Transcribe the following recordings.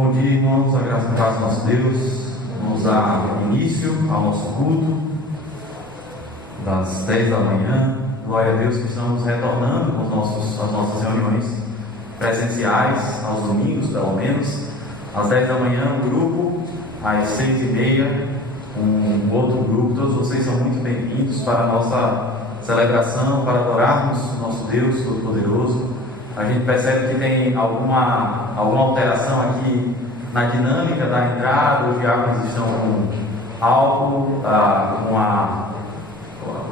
Bom dia, irmãos, a graça e a paz do nosso Deus. Vamos dar início ao nosso culto das 10 da manhã. Glória a Deus que estamos retornando com as nossas reuniões presenciais, aos domingos pelo menos. Às 10 da manhã um grupo, às 6h30 um outro grupo. Todos vocês são muito bem-vindos para a nossa celebração, para adorarmos o nosso Deus Todo-Poderoso. A gente percebe que tem alguma alteração aqui na dinâmica da entrada. Os diáconos estão com álcool,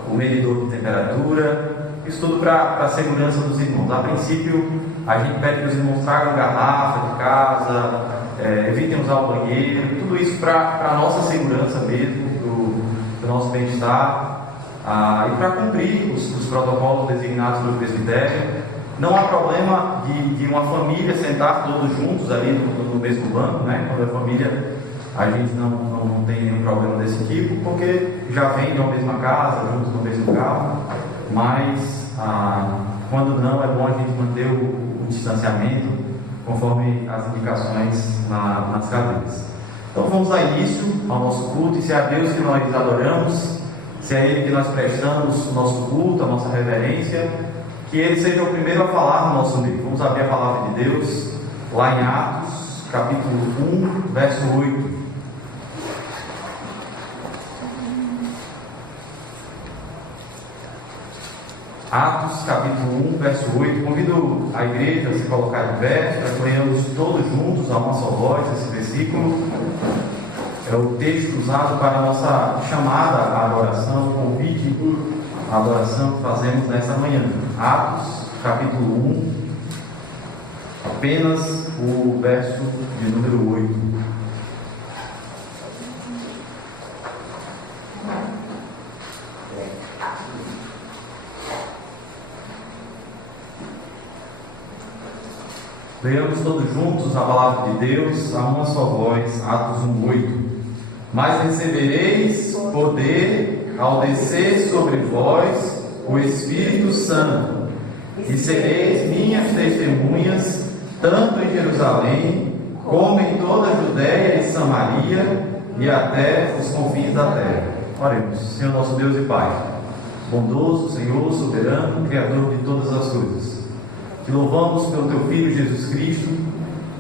o medidor de temperatura, isso tudo para a segurança dos irmãos. A princípio, a gente pede que os irmãos tragam garrafa de casa, evitem usar o banheiro, tudo isso para a nossa segurança mesmo, para o nosso bem-estar, e para cumprir os protocolos designados pelo presbitério. Não há problema de uma família sentar todos juntos ali no mesmo banco, né? Quando é família, a gente não tem nenhum problema desse tipo, porque já vem de uma mesma casa, juntos no mesmo carro. Mas quando não, é bom a gente manter o distanciamento conforme as indicações nas cadeiras. Então vamos dar início ao nosso culto, e se é a Deus que nós adoramos, se é a Ele que nós prestamos o nosso culto, a nossa reverência, que Ele seja o primeiro a falar no nosso meio. Vamos abrir a palavra de Deus lá em Atos, capítulo 1, verso 8. Atos, capítulo 1, verso 8. Convido a igreja a se colocar de pé, para que leiamos todos juntos a uma só voz esse versículo. É o texto usado para a nossa chamada à adoração, o convite à adoração que fazemos nesta manhã. Atos, capítulo 1, apenas o verso de número 8. Leamos todos juntos a palavra de Deus a uma só voz. Atos 1:8. Mas recebereis poder ao descer sobre vós o Espírito Santo, e sereis minhas testemunhas, tanto em Jerusalém, como em toda a Judéia e Samaria, e até os confins da terra. Oremos. Senhor nosso Deus e Pai, bondoso, Senhor, soberano, Criador de todas as coisas, te louvamos pelo Teu Filho Jesus Cristo,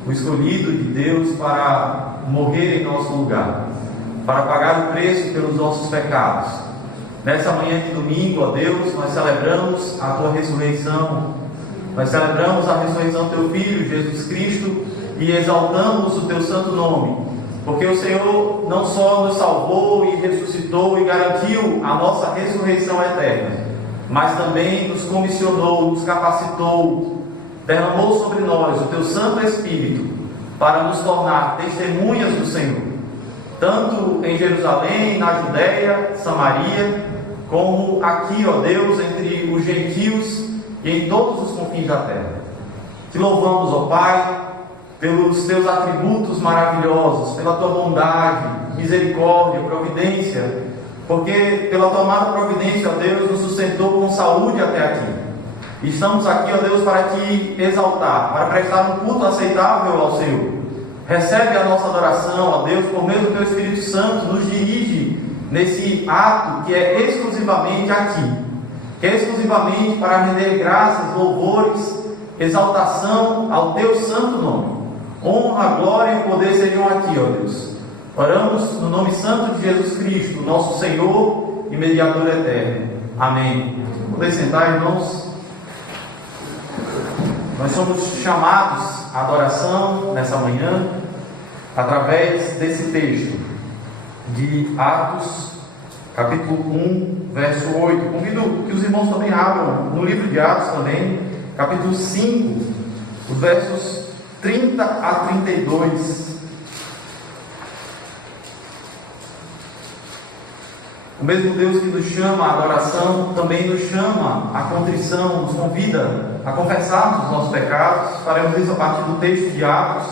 o escolhido de Deus para morrer em nosso lugar, para pagar o preço pelos nossos pecados. Nessa manhã de domingo, ó Deus, nós celebramos a Tua ressurreição, nós celebramos a ressurreição do Teu Filho Jesus Cristo e exaltamos o Teu santo nome, porque o Senhor não só nos salvou e ressuscitou e garantiu a nossa ressurreição eterna, mas também nos comissionou, nos capacitou, derramou sobre nós o Teu Santo Espírito para nos tornar testemunhas do Senhor, tanto em Jerusalém, na Judéia, Samaria, como aqui, ó Deus, entre os gentios e em todos os confins da terra. Te louvamos, ó Pai, pelos Teus atributos maravilhosos, pela Tua bondade, misericórdia, providência, porque pela Tua amada providência, ó Deus, nos sustentou com saúde até aqui. E estamos aqui, ó Deus, para Te exaltar, para prestar um culto aceitável ao Senhor. Recebe a nossa adoração, ó Deus, por meio do Teu Espírito Santo, nos dirige nesse ato que é exclusivamente a Ti, que é exclusivamente para render graças, louvores, exaltação ao Teu santo nome. Honra, glória e poder sejam a Ti, ó Deus. Oramos no nome santo de Jesus Cristo, nosso Senhor e mediador eterno. Amém. Poder sentar, irmãos. Nós somos chamados à adoração nessa manhã através desse texto de Atos, capítulo 1, verso 8. Convido que os irmãos também abram no livro de Atos também, capítulo 5, os versos 30 a 32. O mesmo Deus que nos chama à adoração também nos chama à contrição, nos convida a confessarmos os nossos pecados. Faremos isso a partir do texto de Atos,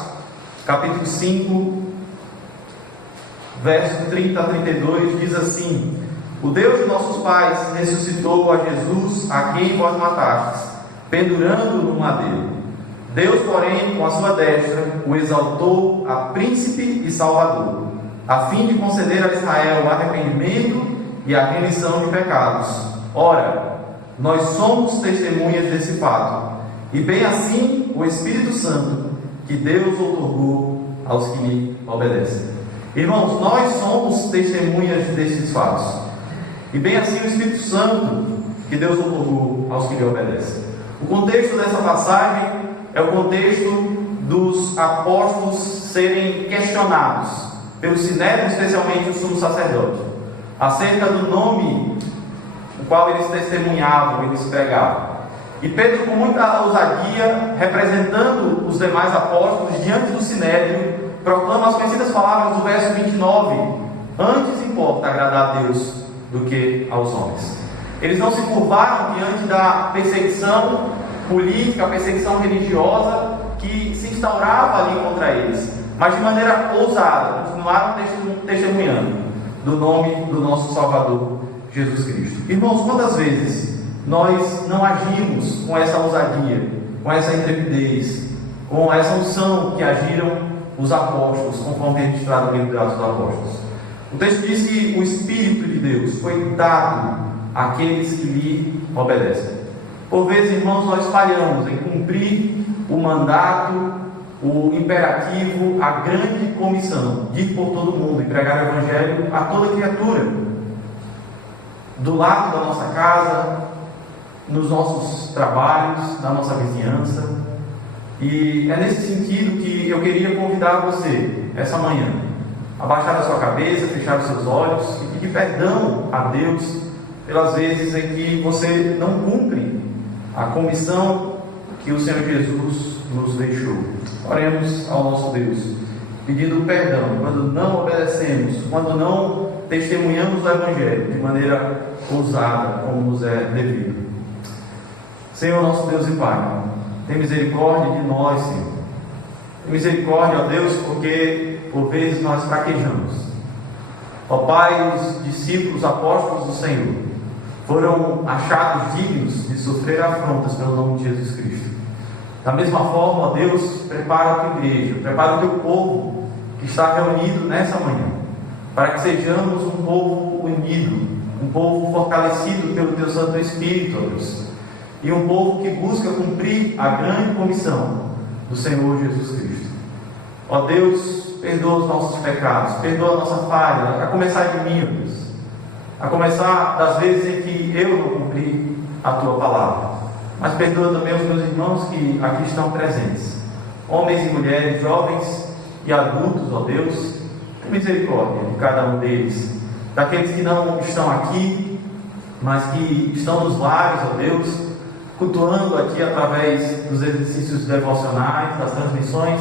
capítulo 5, verso 30 a 32, diz assim: O Deus de nossos pais ressuscitou a Jesus, a quem vós matastes, pendurando no madeiro. Deus, porém, com a sua destra, o exaltou a príncipe e salvador, a fim de conceder a Israel o arrependimento e a remissão de pecados. Ora, nós somos testemunhas desse fato, e bem assim o Espírito Santo, que Deus outorgou aos que lhe obedecem. Irmãos, nós somos testemunhas destes fatos, e bem assim o Espírito Santo, que Deus outorgou aos que lhe obedecem. O contexto dessa passagem é o contexto dos apóstolos serem questionados pelo Sinédrio, especialmente o sumo sacerdote, acerca do nome o qual eles testemunhavam, eles pregavam. E Pedro, com muita ousadia, representando os demais apóstolos diante do Sinédrio, proclama as conhecidas palavras do verso 29: antes importa agradar a Deus do que aos homens. Eles não se curvaram diante da perseguição política, a perseguição religiosa que se instaurava ali contra eles, mas de maneira ousada, continuaram testemunhando do nome do nosso Salvador, Jesus Cristo. Irmãos, quantas vezes nós não agimos com essa ousadia, com essa intrepidez, com essa unção que agiram os apóstolos, conforme registrado no livro de Atos dos Apóstolos? O texto diz que o Espírito de Deus foi dado àqueles que lhe obedecem. Por vezes, irmãos, nós falhamos em cumprir o mandato, o imperativo, a grande comissão de ir por todo mundo e pregar o Evangelho a toda criatura, do lado da nossa casa, nos nossos trabalhos, na nossa vizinhança. E é nesse sentido que eu queria convidar você, essa manhã, a baixar a sua cabeça, fechar os seus olhos e pedir perdão a Deus pelas vezes em que você não cumpre a comissão que o Senhor Jesus nos deixou. Oremos ao nosso Deus, pedindo perdão quando não obedecemos, quando não testemunhamos o Evangelho de maneira ousada, como nos é devido. Senhor, nosso Deus e Pai, tem misericórdia de nós, Senhor. Tem misericórdia, ó Deus, porque por vezes nós fraquejamos. Ó Pai, os discípulos apóstolos do Senhor foram achados dignos de sofrer afrontas pelo nome de Jesus Cristo. Da mesma forma, ó Deus, prepara a tua igreja, prepara o teu povo que está reunido nessa manhã, para que sejamos um povo unido, um povo fortalecido pelo teu Santo Espírito, ó Deus, e um povo que busca cumprir a grande comissão do Senhor Jesus Cristo. Ó Deus, perdoa os nossos pecados, perdoa a nossa falha, a começar de mim, ó Deus, a começar das vezes em que eu não cumpri a tua palavra, mas perdoa também os meus irmãos que aqui estão presentes, homens e mulheres, jovens e adultos, ó Deus. Tem misericórdia de cada um deles, daqueles que não estão aqui, mas que estão nos lares, ó Deus, cultuando aqui através dos exercícios devocionais, das transmissões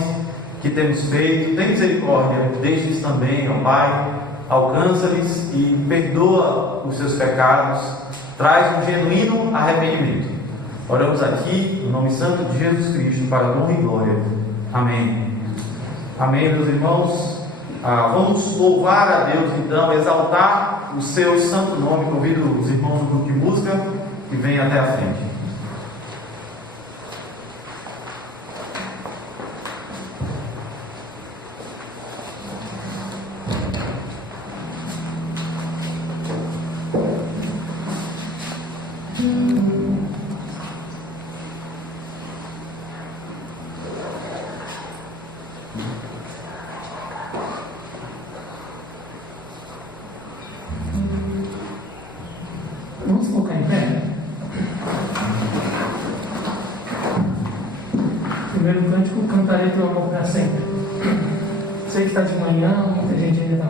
que temos feito. Tem misericórdia destes também, ó Pai. Alcança-lhes e perdoa os seus pecados, traz um genuíno arrependimento. Oramos aqui no nome santo de Jesus Cristo, para a honra e glória. Amém. Amém, meus irmãos. Vamos louvar a Deus então, exaltar o seu santo nome. Convido os irmãos do grupo de música que venham até a frente. Vamos colocar em pé? Primeiro cântico, cantarei teu amor para sempre. Sei que está de manhã, muita gente ainda está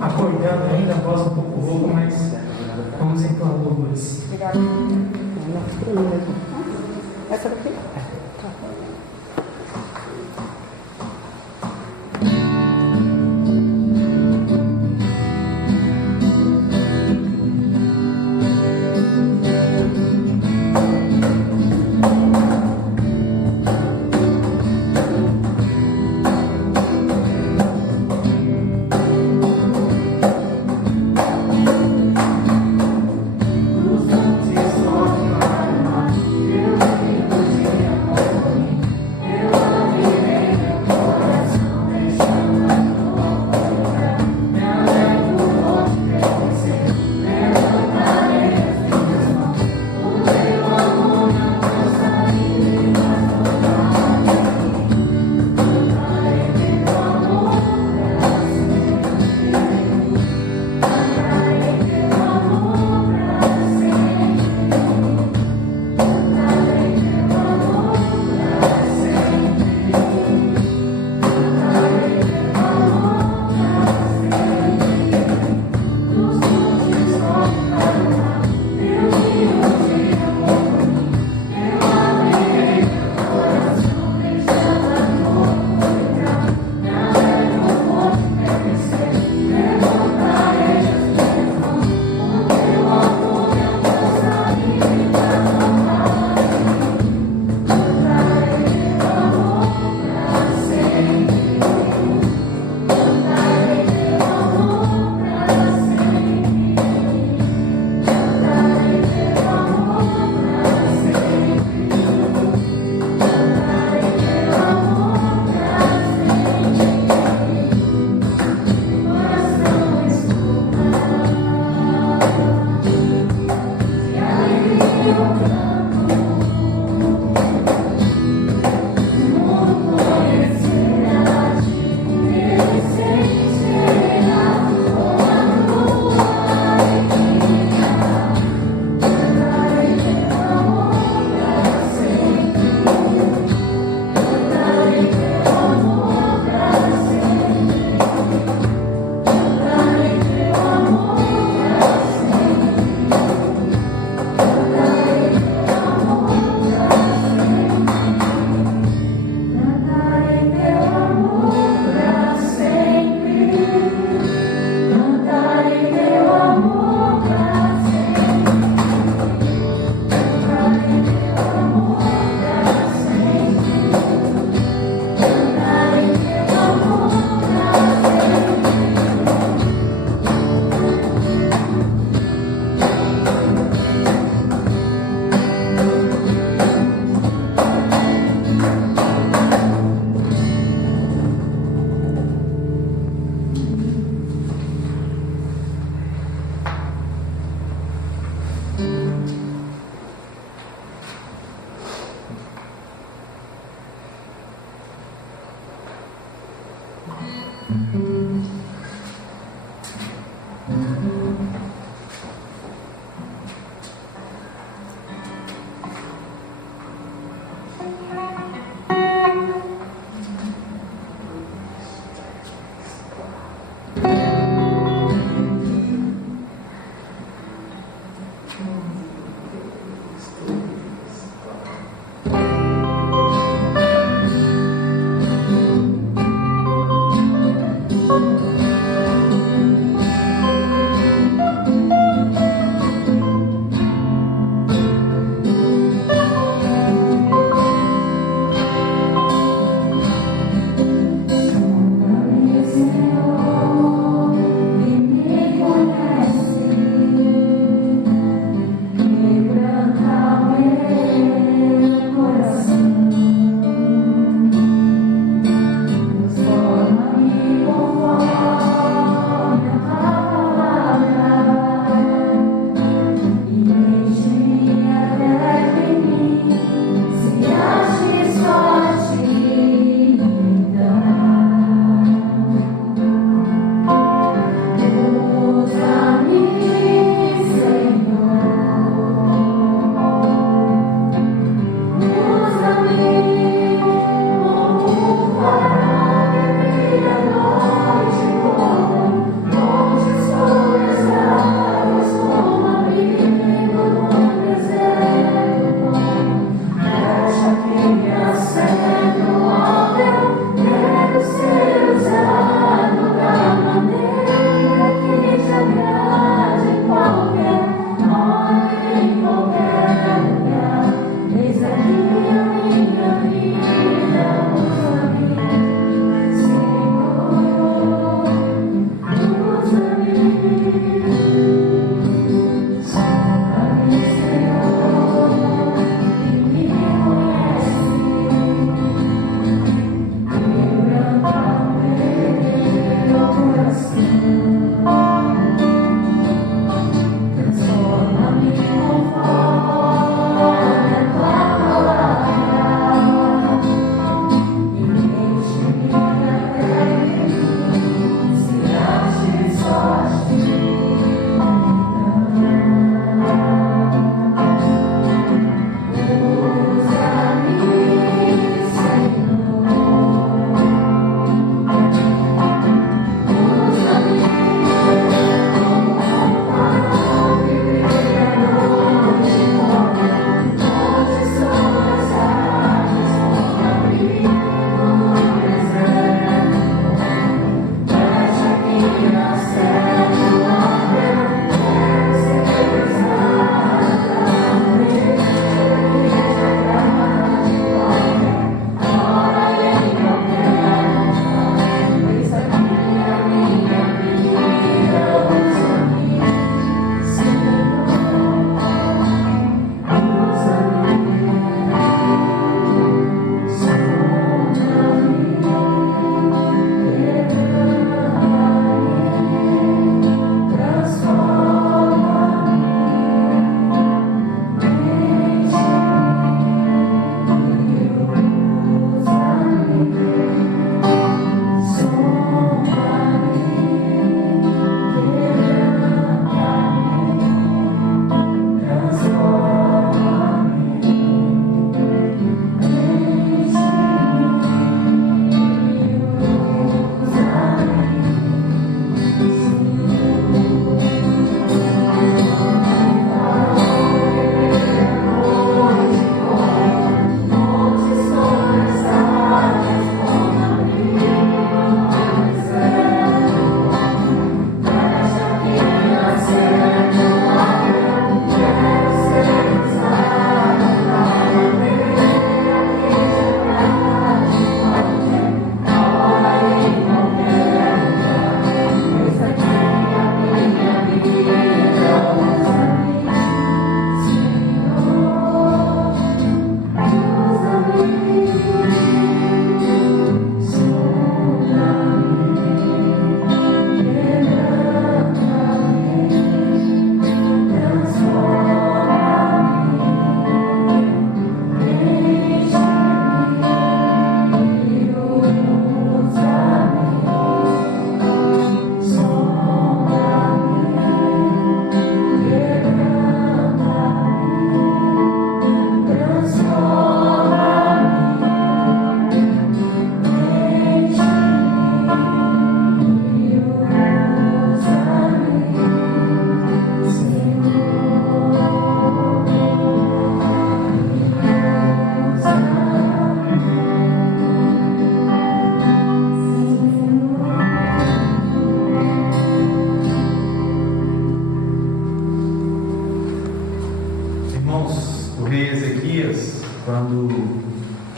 acordando ainda, a voz um pouco rouca, mas vamos entoar louvores. Obrigada. Essa daqui? Os montes formaram, eu venho de amor.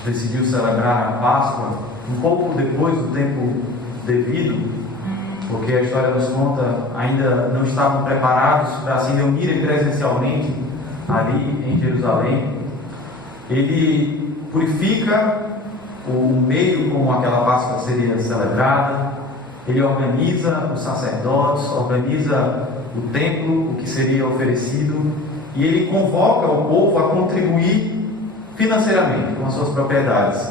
decidiu celebrar a Páscoa um pouco depois do tempo devido, porque a história nos conta ainda não estavam preparados para se reunirem presencialmente ali em Jerusalém. Ele purifica o meio como aquela Páscoa seria celebrada, ele organiza os sacerdotes, organiza o templo, o que seria oferecido, e ele convoca o povo a contribuir financeiramente com as suas propriedades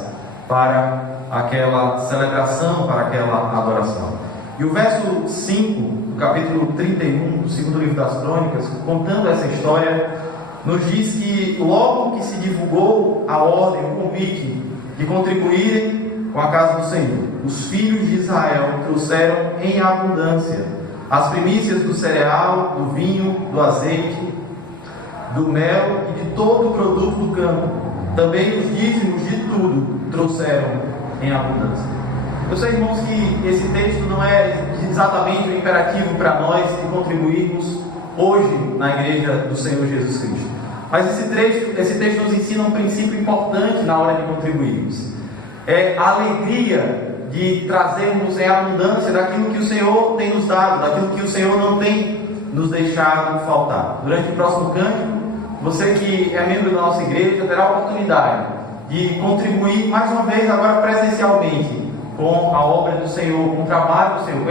para aquela celebração, para aquela adoração. E o verso 5 do capítulo 31 do segundo livro das Crônicas, contando essa história, nos diz que logo que se divulgou a ordem, o convite de contribuírem com a casa do Senhor, os filhos de Israel trouxeram em abundância as primícias do cereal, do vinho, do azeite, do mel e de todo o produto do campo. Também os dízimos de tudo trouxeram em abundância. Eu sei, irmãos, que esse texto não é exatamente um imperativo para nós de contribuirmos hoje na igreja do Senhor Jesus Cristo. Mas esse texto nos ensina um princípio importante na hora de contribuirmos. É a alegria de trazermos em abundância daquilo que o Senhor tem nos dado, daquilo que o Senhor não tem nos deixado faltar. Durante o próximo cântico, você que é membro da nossa igreja terá a oportunidade de contribuir mais uma vez agora presencialmente com a obra do Senhor, com o trabalho do Senhor,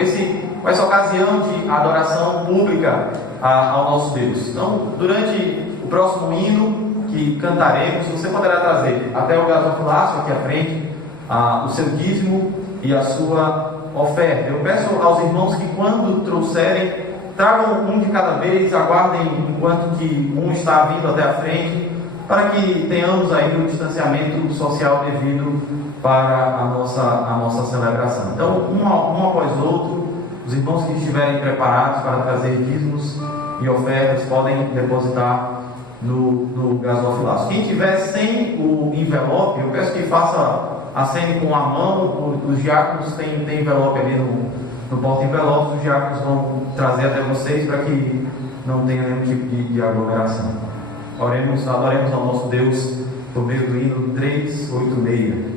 com essa ocasião de adoração pública ao nosso Deus. Então, durante o próximo hino que cantaremos, você poderá trazer até o gasofilácio aqui à frente o seu dízimo e a sua oferta. Eu peço aos irmãos que quando trouxerem, tragam um de cada vez, aguardem enquanto que um está vindo até a frente, para que tenhamos aí o distanciamento social devido para a nossa celebração. Então, um após o outro, os irmãos que estiverem preparados para trazer dízimos e ofertas podem depositar no gasofilácio. Quem tiver sem o envelope, eu peço que faça acene com a mão. Os diáconos têm envelope ali no porta-envelopes. Os diáconos vão trazer até vocês para que não tenha nenhum tipo de aglomeração. Adoremos ao nosso Deus por meio do hino 386.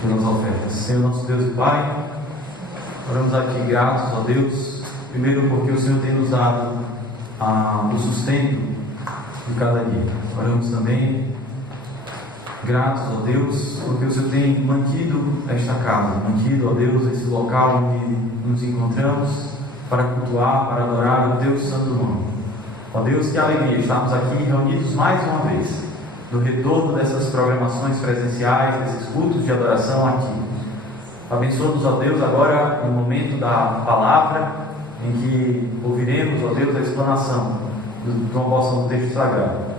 pelas ofertas. Senhor, nosso Deus e Pai, oramos aqui gratos a Deus, primeiro porque o Senhor tem nos dado o sustento de cada dia. Oramos também gratos a Deus porque o Senhor tem mantido esta casa, mantido, ó Deus, esse local onde nos encontramos para cultuar, para adorar o Deus Santo Nome. Ó Deus, que alegria estarmos aqui reunidos mais uma vez, no retorno dessas programações presenciais, desses cultos de adoração aqui. Abençoa-nos, ó Deus, agora no momento da palavra, em que ouviremos, ó Deus, a explanação de uma porção do texto sagrado.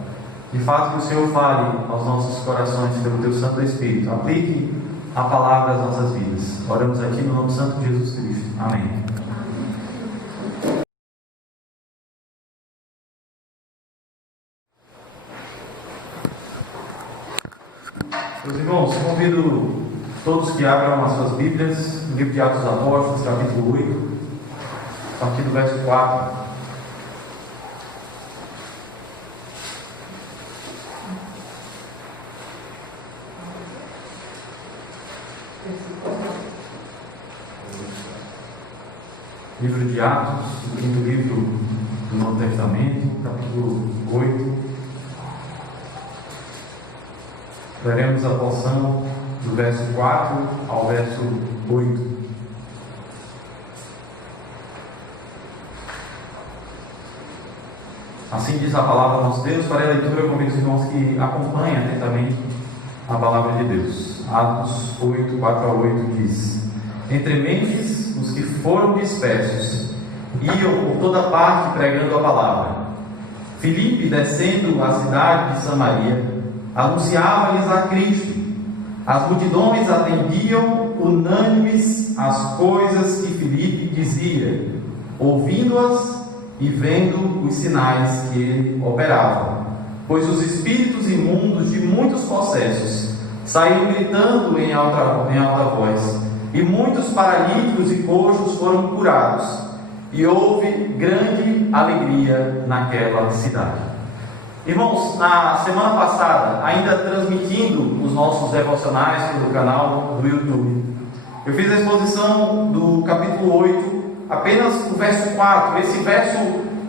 De fato, que o Senhor fale aos nossos corações pelo Teu Santo Espírito. Aplique a palavra às nossas vidas. Oramos aqui no nome santo de Jesus Cristo. Amém. Meus irmãos, convido todos que abram as suas Bíblias no livro de Atos dos Apóstolos, capítulo 8, a partir do verso 4. Livro de Atos, o quinto livro do Novo Testamento, capítulo 8. Veremos a porção do verso 4 ao verso 8. Assim diz a palavra do nosso Deus. Para a leitura, eu convido os irmãos que acompanhem atentamente a palavra de Deus. Atos 8, 4 a 8 diz: Entre mentes, os que foram dispersos iam por toda parte pregando a palavra. Filipe, descendo a cidade de Samaria, anunciava-lhes a Cristo. As multidões atendiam unânimes às coisas que Filipe dizia, ouvindo-as e vendo os sinais que ele operava. Pois os espíritos imundos de muitos possessos saíram gritando em alta voz, e muitos paralíticos e coxos foram curados, e houve grande alegria naquela cidade. Irmãos, na semana passada, ainda transmitindo os nossos devocionais pelo canal do YouTube, eu fiz a exposição do capítulo 8, apenas o verso 4. Esse verso,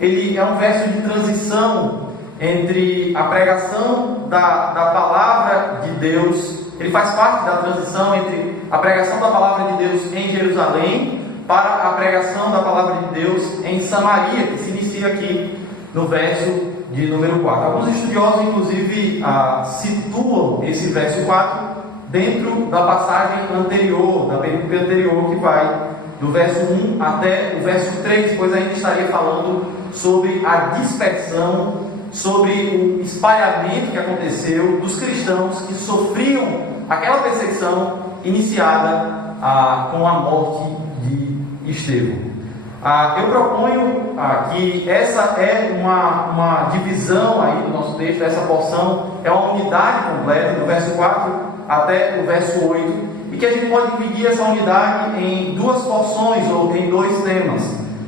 ele é um verso de transição entre a pregação da palavra de Deus. Ele faz parte da transição entre a pregação da palavra de Deus em Jerusalém para a pregação da palavra de Deus em Samaria, que se inicia aqui no verso de número 4. Alguns estudiosos, inclusive, situam esse verso 4 dentro da passagem anterior, da perícope anterior, que vai do verso 1 até o verso 3, pois ainda estaria falando sobre a dispersão, sobre o espalhamento que aconteceu dos cristãos que sofriam aquela perseguição iniciada com a morte de Estevão. Eu proponho que essa é uma divisão aí do nosso texto, essa porção é uma unidade completa, do verso 4 até o verso 8, e que a gente pode dividir essa unidade em duas porções ou em dois temas.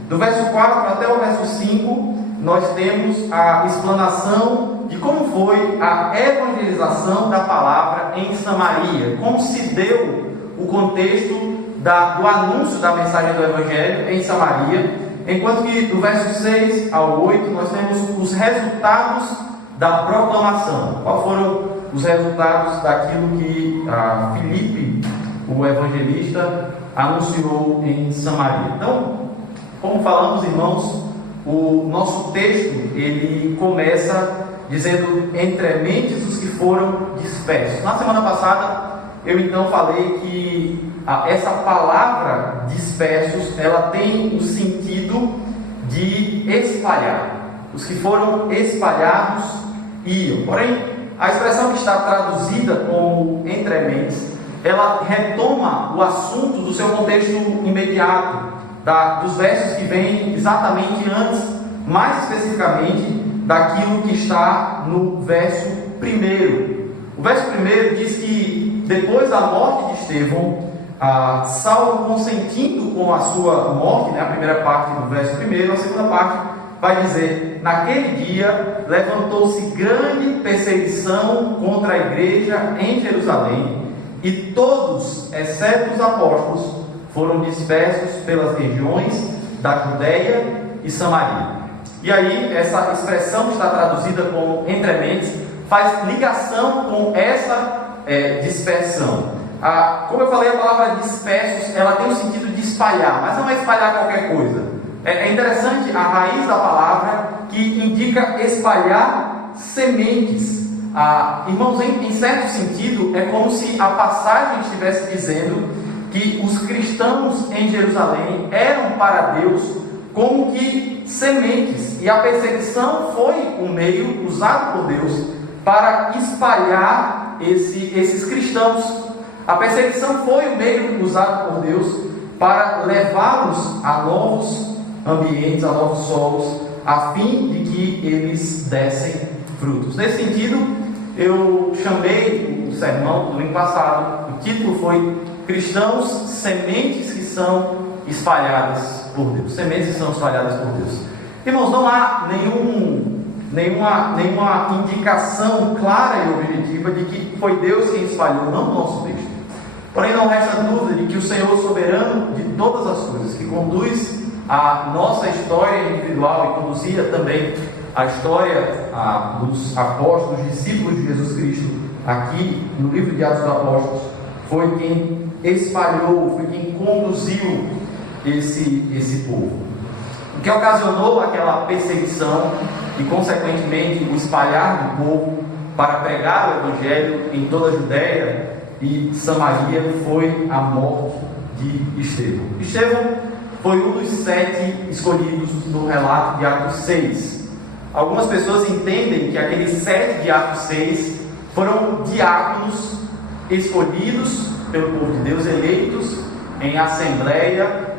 Do verso 4 até o verso 5, nós temos a explanação de como foi a evangelização da palavra em Samaria, como se deu o contexto do anúncio da mensagem do Evangelho em Samaria, enquanto que do verso 6 ao 8 nós temos os resultados da proclamação. Quais foram os resultados daquilo que Filipe, o evangelista, anunciou em Samaria? Então, como falamos, irmãos, o nosso texto ele começa dizendo entre mentes os que foram dispersos. Na semana passada eu então falei que essa palavra dispersos ela tem o sentido de espalhar. Os que foram espalhados iam. Porém, a expressão que está traduzida como entre mentes, ela retoma o assunto do seu contexto imediato, dos versos que vêm exatamente antes, mais especificamente daquilo que está no verso 1. O verso 1 diz que depois da morte de Estevão, Saulo consentindo com a sua morte, a primeira parte do verso 1, a segunda parte vai dizer: naquele dia levantou-se grande perseguição contra a igreja em Jerusalém, e todos, exceto os apóstolos, foram dispersos pelas regiões da Judéia e Samaria. E aí, essa expressão que está traduzida como entrementes faz ligação com essa dispersão. Como eu falei, a palavra dispersos, ela tem o sentido de espalhar, mas não é espalhar qualquer coisa. É interessante a raiz da palavra que indica espalhar sementes. Irmãos, em certo sentido, é como se a passagem estivesse dizendo que os cristãos em Jerusalém eram para Deus como que sementes, e a perseguição foi um meio usado por Deus para espalhar esses cristãos. A perseguição foi um meio usado por Deus para levá-los a novos ambientes, a novos solos, a fim de que eles dessem frutos. Nesse sentido, eu chamei o sermão do domingo passado, o título foi Cristãos, sementes que são espalhadas por Deus. Sementes que são espalhadas por Deus. Irmãos, não há nenhuma indicação clara e objetiva de que foi Deus quem espalhou, não o nosso texto. Porém, não resta dúvida de que o Senhor soberano de todas as coisas, que conduz a nossa história individual e conduzia também a história dos apóstolos, discípulos de Jesus Cristo, aqui no livro de Atos dos Apóstolos, foi quem espalhou, foi quem conduziu esse povo. O que ocasionou aquela perseguição e, consequentemente, o espalhar do povo para pregar o Evangelho em toda a Judéia e Samaria foi a morte de Estevão. Estevão foi um dos 7 escolhidos no relato de Atos 6. Algumas pessoas entendem que aqueles 7 de Atos 6 foram diáconos escolhidos pelo povo de Deus, eleitos em assembleia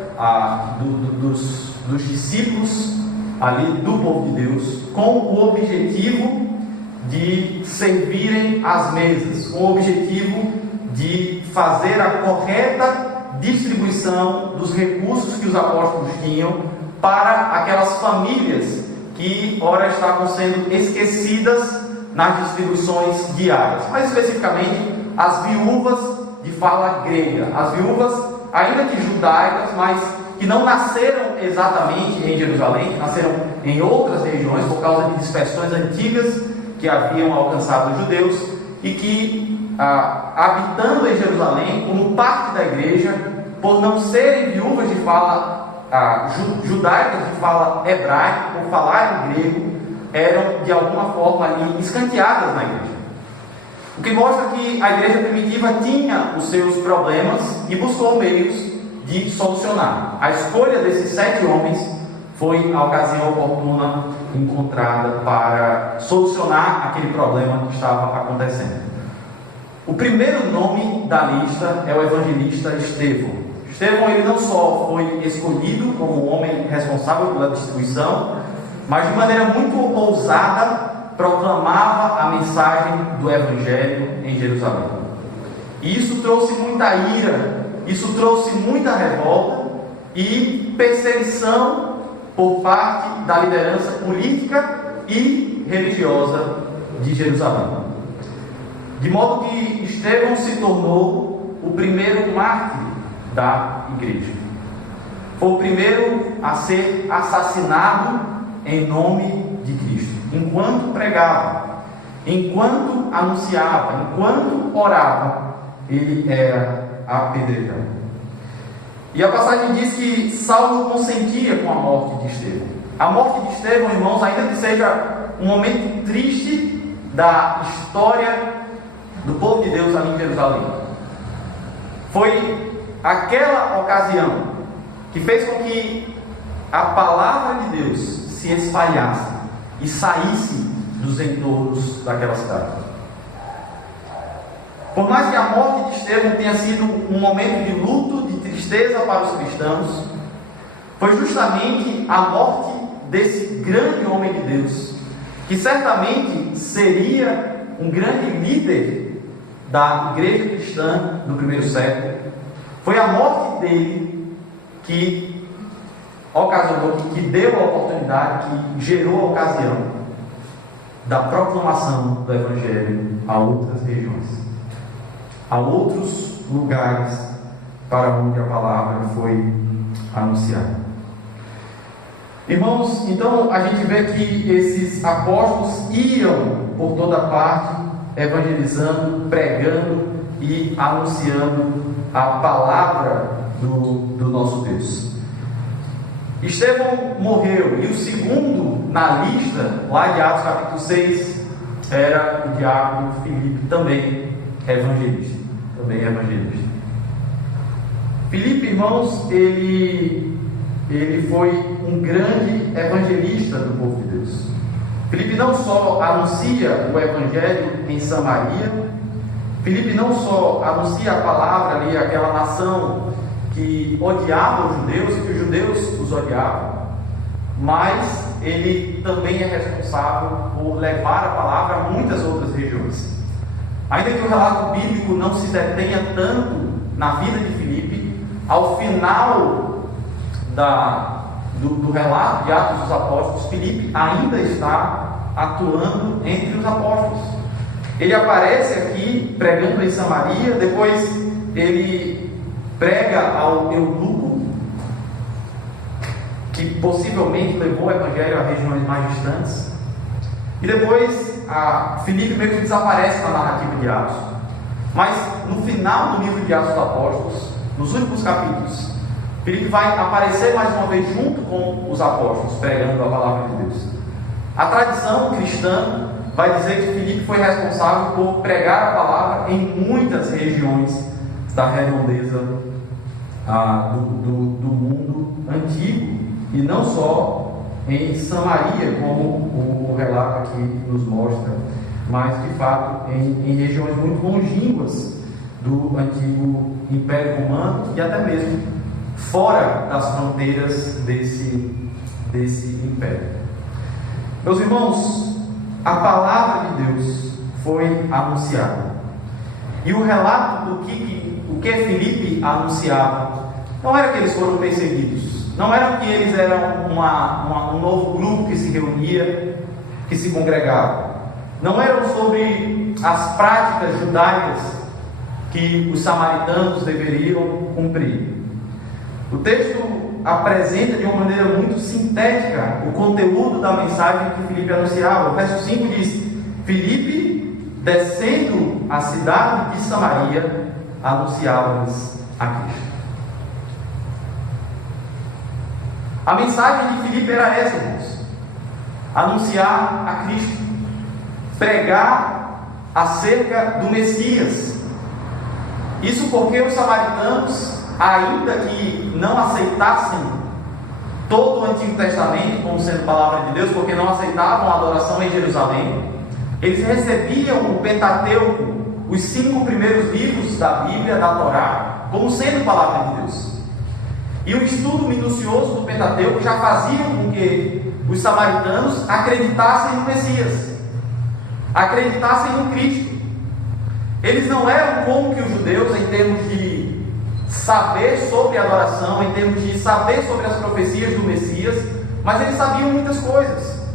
dos discípulos ali do povo de Deus, com o objetivo de servirem às mesas, com o objetivo de fazer a correta distribuição dos recursos que os apóstolos tinham para aquelas famílias que ora estavam sendo esquecidas nas distribuições diárias, mais especificamente as viúvas de fala grega, as viúvas ainda que judaicas, mas que não nasceram exatamente em Jerusalém, nasceram em outras regiões por causa de dispersões antigas que haviam alcançado os judeus e que, habitando em Jerusalém como parte da igreja, por não serem viúvas de fala judaicas, de fala hebraica, por falarem grego, eram de alguma forma ali escanteadas na igreja. O que mostra que a igreja primitiva tinha os seus problemas e buscou meios de solucionar. A escolha desses 7 homens foi a ocasião oportuna encontrada para solucionar aquele problema que estava acontecendo. O primeiro nome da lista é o evangelista Estevão. Estevão, ele não só foi escolhido como homem responsável pela distribuição, mas de maneira muito ousada proclamava a mensagem do Evangelho em Jerusalém. E isso trouxe muita ira, isso trouxe muita revolta e perseguição por parte da liderança política e religiosa de Jerusalém. De modo que Estevão se tornou o primeiro mártir da igreja. Foi o primeiro a ser assassinado em nome de Cristo. Enquanto pregava, enquanto anunciava, enquanto orava, ele era apedrejado. E a passagem diz que Saulo consentia com a morte de Estevão. A morte de Estevão, irmãos, ainda que seja um momento triste da história do povo de Deus ali em Jerusalém, foi aquela ocasião que fez com que a palavra de Deus se espalhasse e saísse dos entornos daquela cidade. Por mais que a morte de Estevão tenha sido um momento de luto, de tristeza para os cristãos, foi justamente a morte desse grande homem de Deus, que certamente seria um grande líder da igreja cristã do primeiro século. Foi a morte dele que ocasionou, que deu a oportunidade, que gerou a ocasião da proclamação do Evangelho a outras regiões. a outros lugares para onde a palavra foi anunciada. Irmãos, então a gente vê que esses apóstolos iam por toda parte, evangelizando, pregando e anunciando a palavra do nosso Deus. Estevão morreu, e o segundo na lista, lá de Atos capítulo 6, era o diácono Filipe, também evangelista. Filipe, irmãos, ele foi um grande evangelista do povo de Deus. Filipe não só anuncia o evangelho em Samaria, Filipe não só anuncia a palavra ali àquela nação que odiava os judeus e que os judeus os odiavam, mas ele também é responsável por levar a palavra a muitas outras regiões. Ainda que o relato bíblico não se detenha tanto na vida de Filipe, ao final do relato de Atos dos Apóstolos, Filipe ainda está atuando entre os apóstolos. Ele aparece aqui pregando em Samaria, depois ele prega ao eunuco, que possivelmente levou o evangelho a regiões mais distantes, e depois Filipe meio que desaparece na narrativa de Atos. Mas no final do livro de Atos dos Apóstolos, nos últimos capítulos, Filipe vai aparecer mais uma vez junto com os apóstolos, pregando a palavra de Deus. A tradição cristã vai dizer que Filipe foi responsável por pregar a palavra em muitas regiões da redondeza do mundo antigo, e não só em Samaria, como o relato aqui nos mostra, mas de fato em regiões muito longínquas do antigo Império Romano e até mesmo fora das fronteiras desse império. Meus irmãos, a palavra de Deus foi anunciada, e o relato do que Filipe anunciava não era que eles foram perseguidos, não era que eles eram um novo grupo que se reunia, que se congregava, não eram sobre as práticas judaicas que os samaritanos deveriam cumprir. O texto apresenta de uma maneira muito sintética o conteúdo da mensagem que Filipe anunciava. O verso 5 diz: Filipe, descendo a cidade de Samaria, anunciava-lhes a Cristo. A mensagem de Filipe era essa, irmãos: anunciar a Cristo, pregar acerca do Messias. Isso porque os samaritanos, ainda que não aceitassem todo o Antigo Testamento como sendo palavra de Deus, porque não aceitavam a adoração em Jerusalém, eles recebiam o Pentateuco, os 5 primeiros livros da Bíblia, da Torá, como sendo palavra de Deus. E o estudo minucioso do Pentateuco já fazia com que os samaritanos acreditassem no Messias, acreditassem no Cristo. Eles não eram como que os judeus em termos de saber sobre a adoração, em termos de saber sobre as profecias do Messias, mas eles sabiam muitas coisas.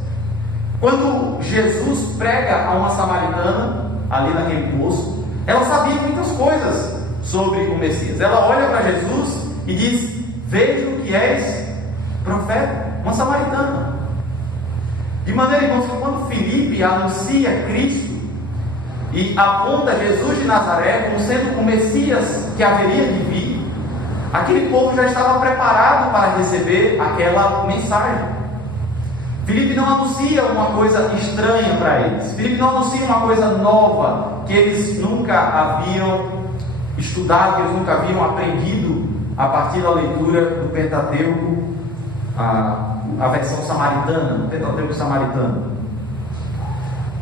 Quando Jesus prega a uma samaritana, ali naquele poço, ela sabia muitas coisas sobre o Messias. Ela olha para Jesus e diz: vejo que és profeta, uma samaritana. De maneira, irmãos, que quando Filipe anuncia Cristo e aponta Jesus de Nazaré como sendo o Messias que haveria de vir, aquele povo já estava preparado para receber aquela mensagem. Filipe não anuncia uma coisa estranha para eles. Filipe não anuncia uma coisa nova que eles nunca haviam estudado, que eles nunca haviam aprendido a partir da leitura do Pentateuco, a versão samaritana, o Pentateuco samaritano.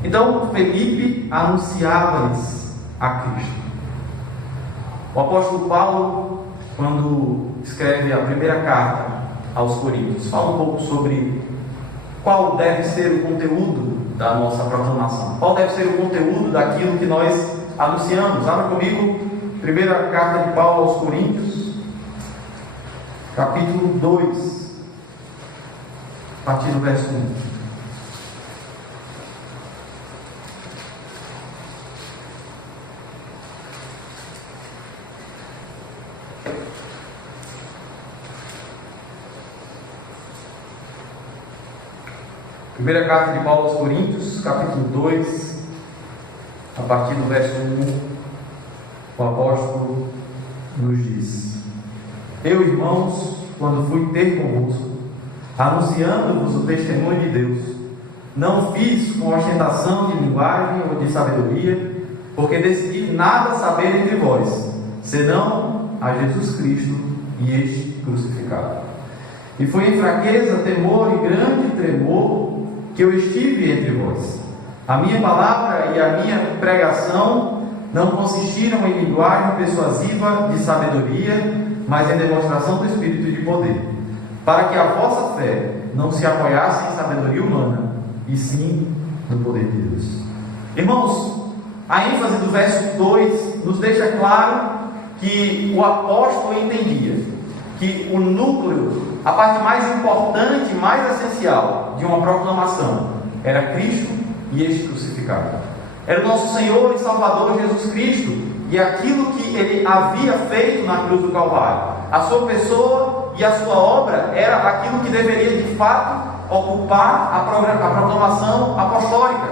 Então, Filipe anunciava-lhes a Cristo. O apóstolo Paulo, quando escreve a primeira carta aos Coríntios, fala um pouco sobre qual deve ser o conteúdo da nossa proclamação, qual deve ser o conteúdo daquilo que nós anunciamos. Abra comigo, primeira carta de Paulo aos Coríntios, capítulo 2, a partir do verso 1. Primeira carta de Paulo aos Coríntios, capítulo 2, a partir do verso 1, o apóstolo nos diz: Eu, irmãos, quando fui ter convosco, anunciando-vos o testemunho de Deus, não fiz com ostentação de linguagem ou de sabedoria, porque decidi nada saber entre vós, senão a Jesus Cristo e este crucificado. E foi em fraqueza, temor e grande tremor que eu estive entre vós. A minha palavra e a minha pregação não consistiram em linguagem persuasiva de sabedoria, mas em demonstração do Espírito e de poder, para que a vossa fé não se apoiasse em sabedoria humana, e sim no poder de Deus. Irmãos, a ênfase do verso 2 nos deixa claro que o apóstolo entendia que o núcleo, a parte mais importante, mais essencial de uma proclamação era Cristo e este crucificado. Era o nosso Senhor e Salvador Jesus Cristo e aquilo que Ele havia feito na cruz do Calvário. A sua pessoa e a sua obra era aquilo que deveria de fato ocupar a proclamação apostólica.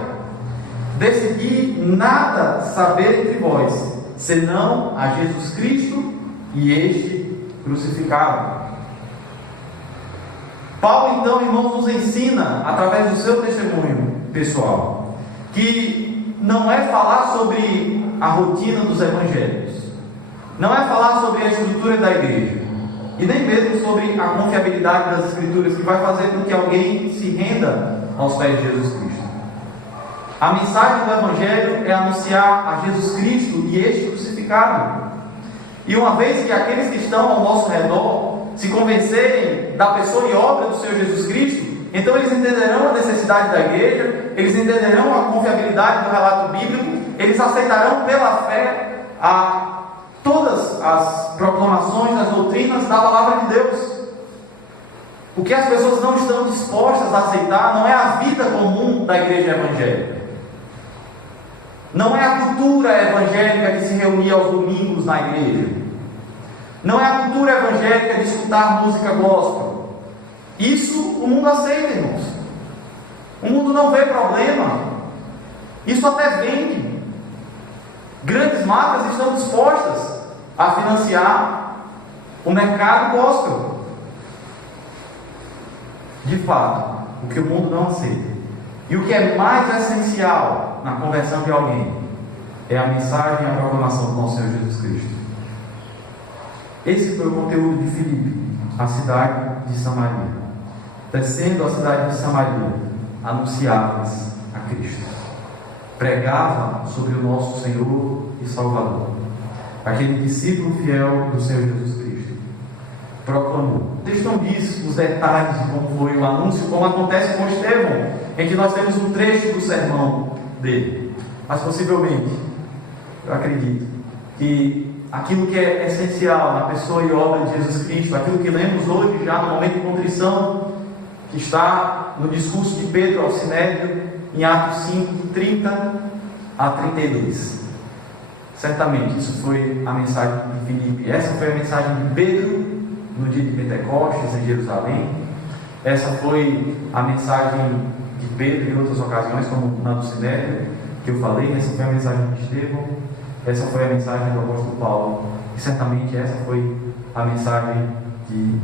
Decidi nada saber entre vós, senão a Jesus Cristo e este crucificado. Paulo, então, irmãos, nos ensina, através do seu testemunho pessoal, que não é falar sobre a rotina dos evangélicos, não é falar sobre a estrutura da igreja, e nem mesmo sobre a confiabilidade das Escrituras, que vai fazer com que alguém se renda aos pés de Jesus Cristo. A mensagem do Evangelho é anunciar a Jesus Cristo e este crucificado. E uma vez que aqueles que estão ao nosso redor se convencerem da pessoa e obra do Senhor Jesus Cristo, então eles entenderão a necessidade da igreja, eles entenderão a confiabilidade do relato bíblico, eles aceitarão pela fé todas as proclamações, as doutrinas da palavra de Deus. O que as pessoas não estão dispostas a aceitar não é a vida comum da igreja evangélica, não é a cultura evangélica de se reunir aos domingos na igreja, não é a cultura evangélica de escutar música gospel. Isso o mundo aceita, irmãos. O mundo não vê problema. Isso até vende. Grandes marcas estão dispostas a financiar o mercado gospel. De fato, o que o mundo não aceita, e o que é mais essencial na conversão de alguém, é a mensagem e a proclamação do nosso Senhor Jesus Cristo. Esse foi o conteúdo de Filipe, a cidade de Samaria. Descendo a cidade de Samaria, anunciava-lhes a Cristo. Pregava sobre o nosso Senhor e Salvador, aquele discípulo fiel do Senhor Jesus Cristo. Proclamou. O texto não diz os detalhes de como foi o anúncio, como acontece com Estevão, em que nós temos um trecho do sermão dele. Mas possivelmente, eu acredito que aquilo que é essencial na pessoa e obra de Jesus Cristo, aquilo que lemos hoje já no momento de contrição, que está no discurso de Pedro ao Sinédrio, em Atos 5, 30 a 32. Certamente isso foi a mensagem de Filipe. Essa foi a mensagem de Pedro no dia de Pentecostes em Jerusalém. Essa foi a mensagem de Pedro em outras ocasiões, como na do Sinédrio, que eu falei. Essa foi a mensagem de Estevão. Essa foi a mensagem do apóstolo Paulo. E certamente essa foi a mensagem de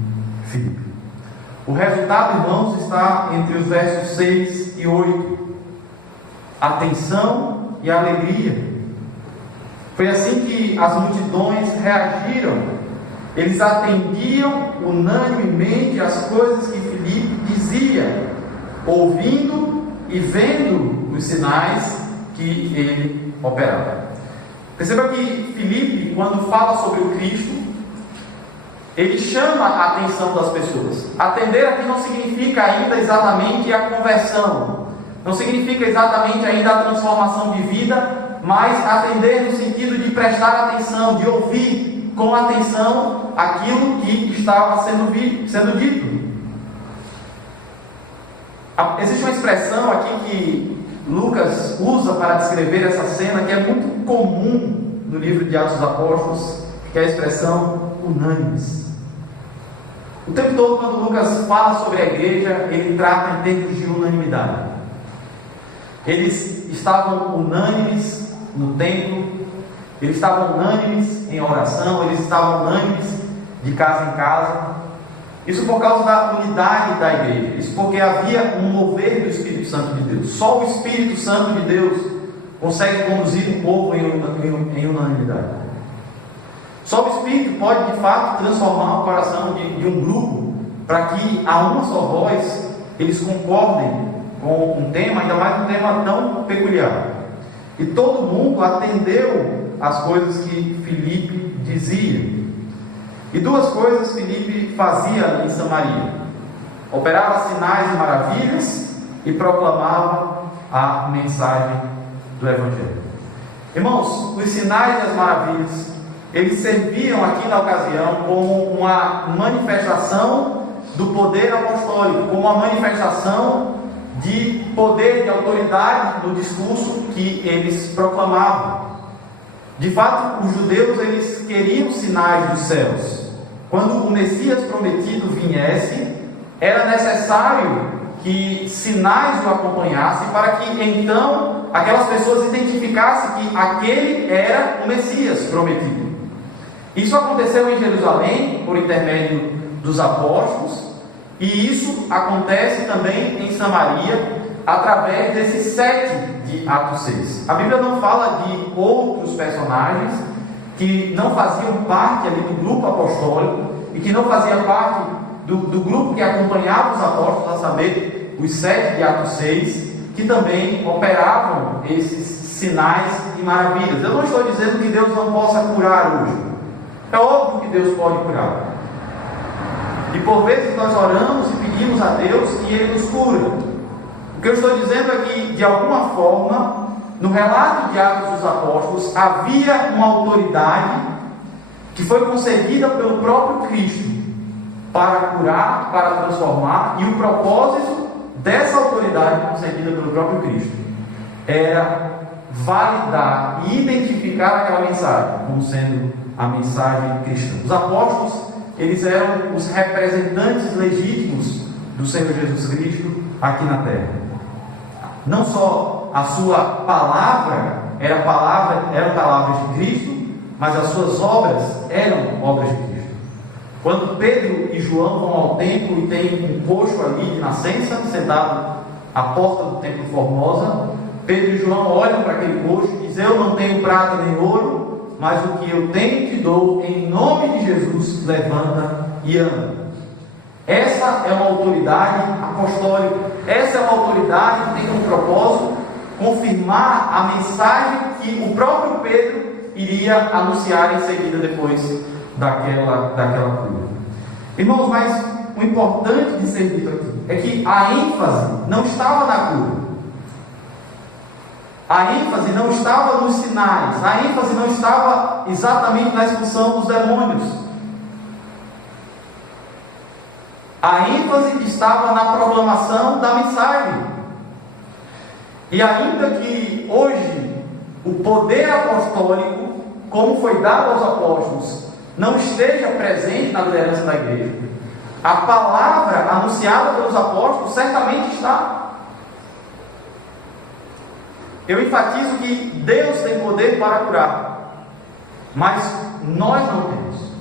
Filipe. O resultado, irmãos, está entre os versos 6 e 8. Atenção e alegria. Foi assim que as multidões reagiram. Eles atendiam unanimemente às coisas que Filipe dizia, ouvindo e vendo os sinais que ele operava. Perceba que Filipe, quando fala sobre o Cristo, ele chama a atenção das pessoas. Atender aqui não significa ainda exatamente a conversão, não significa exatamente ainda a transformação de vida, mas atender no sentido de prestar atenção, de ouvir com atenção aquilo que estava sendo dito. Existe uma expressão aqui que Lucas usa para descrever essa cena, que é muito comum no livro de Atos dos Apóstolos, que é a expressão unânimes. O tempo todo, quando Lucas fala sobre a igreja, ele trata em termos de unanimidade. Eles estavam unânimes no templo, eles estavam unânimes em oração, eles estavam unânimes de casa em casa. Isso por causa da unidade da igreja. Isso porque havia um mover do Espírito Santo de Deus. Só o Espírito Santo de Deus consegue conduzir um povo em unanimidade. Só o Espírito pode, de fato, transformar o coração de um grupo para que, a uma só voz, eles concordem com um tema, ainda mais um tema tão peculiar. E todo mundo atendeu às coisas que Filipe dizia. E duas coisas Filipe fazia em Samaria: operava sinais e maravilhas e proclamava a mensagem do Evangelho. Irmãos, os sinais e as maravilhas, eles serviam aqui na ocasião como uma manifestação do poder apostólico, como uma manifestação de poder, de autoridade no discurso que eles proclamavam. De fato, os judeus, eles queriam sinais dos céus. Quando o Messias prometido viesse, era necessário que sinais o acompanhassem para que então aquelas pessoas identificassem que aquele era o Messias prometido. Isso aconteceu em Jerusalém por intermédio dos apóstolos, e isso acontece também em Samaria através desse 7 de Atos 6. A Bíblia não fala de outros personagens que não faziam parte ali do grupo apostólico e que não faziam parte do grupo que acompanhava os apóstolos, a saber, os 7 de Atos 6, que também operavam esses sinais e maravilhas. Eu não estou dizendo que Deus não possa curar hoje. É óbvio que Deus pode curar. E por vezes nós oramos e pedimos a Deus e Ele nos cura. O que eu estou dizendo é que, de alguma forma, no relato de Atos dos Apóstolos, havia uma autoridade que foi concedida pelo próprio Cristo para curar, para transformar, e o propósito dessa autoridade concedida pelo próprio Cristo era validar e identificar aquela mensagem como sendo a mensagem cristã. Os apóstolos, eles eram os representantes legítimos do Senhor Jesus Cristo aqui na terra. Não só a sua palavra eram palavras de Cristo, mas as suas obras eram obras de Cristo. Quando Pedro e João vão ao templo e tem um coxo ali de nascença, sentado à porta do templo Formosa, Pedro e João olham para aquele coxo e dizem: eu não tenho prata nem ouro, mas o que eu tenho te dou, em nome de Jesus, levanta e anda. Essa é uma autoridade apostólica. Essa é uma autoridade que tem como propósito confirmar a mensagem que o próprio Pedro iria anunciar em seguida depois daquela cura. Irmãos, mas o importante de ser dito aqui é que a ênfase não estava na cura. A ênfase não estava nos sinais. A ênfase não estava exatamente na expulsão dos demônios. A ênfase estava na proclamação da mensagem. E ainda que hoje o poder apostólico, como foi dado aos apóstolos, não esteja presente na liderança da igreja, a palavra anunciada pelos apóstolos certamente está. Eu enfatizo que Deus tem poder para curar, mas nós não temos.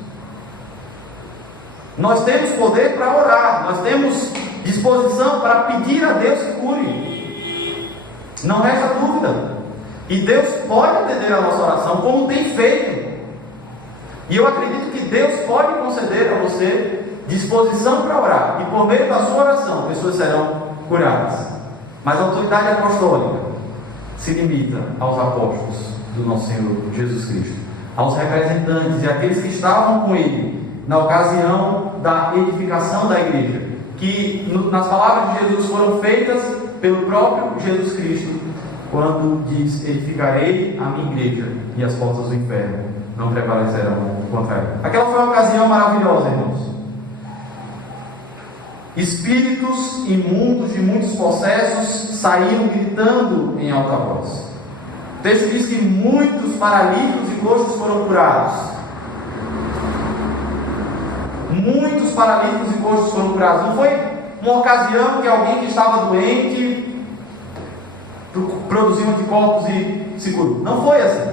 Nós temos poder para orar, nós temos disposição para pedir a Deus que cure. Não resta dúvida. E Deus pode atender a nossa oração, como tem feito. E eu acredito que Deus pode conceder a você disposição para orar, e por meio da sua oração, pessoas serão curadas. Mas a autoridade apostólica se limita aos apóstolos do nosso Senhor Jesus Cristo, aos representantes e aqueles que estavam com Ele na ocasião da edificação da igreja, que nas palavras de Jesus foram feitas pelo próprio Jesus Cristo, quando diz: edificarei a minha igreja e as portas do inferno não prevalecerão contra ela. Aquela foi uma ocasião maravilhosa, irmãos. Espíritos imundos de muitos processos saíram gritando em alta voz. O texto diz que muitos paralíticos e coxos foram curados. Muitos paralíticos e coxos foram curados. Não foi uma ocasião que alguém que estava doente produziu anticorpos e se curou. Não foi assim.